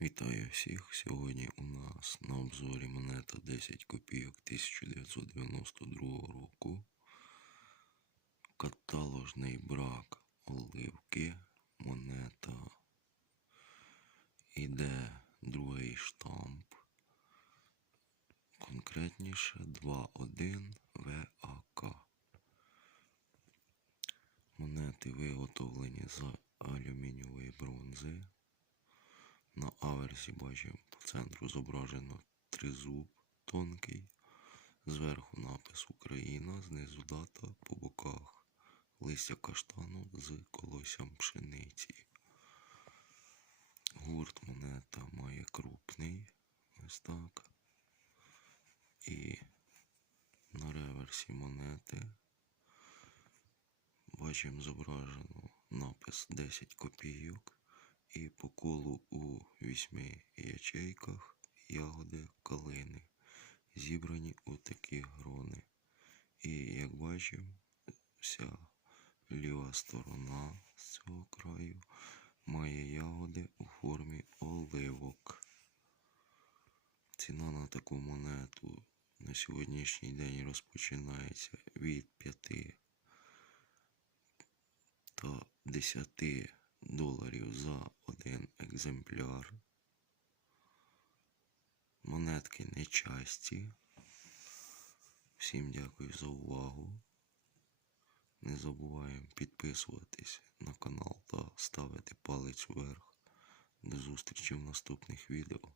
Вітаю всіх! Сьогодні у нас на обзорі монета 10 копійок 1992 року. Каталожний брак оливки. Монета. Іде другий штамп. Конкретніше 2.1 ВАК. Монети виготовлені з алюмінієвої бронзи. На аверсі бачимо по центру зображено тризуб тонкий, зверху напис Україна, знизу дата по боках листя каштану з колоссям пшениці. Гурт монета має крупний, ось так. І на реверсі монети бачимо зображено напис 10 копійок. І по колу у вісьми ячейках ягоди калини, зібрані у такі грони. І як бачимо, вся ліва сторона з цього краю має ягоди у формі оливок. Ціна на таку монету на сьогоднішній день розпочинається від 5 та 10 доларів за один екземпляр. Монетки нечасті. Всім дякую за увагу. Не забуваємо підписуватись на канал та ставити палець вверх. До зустрічі в наступних відео.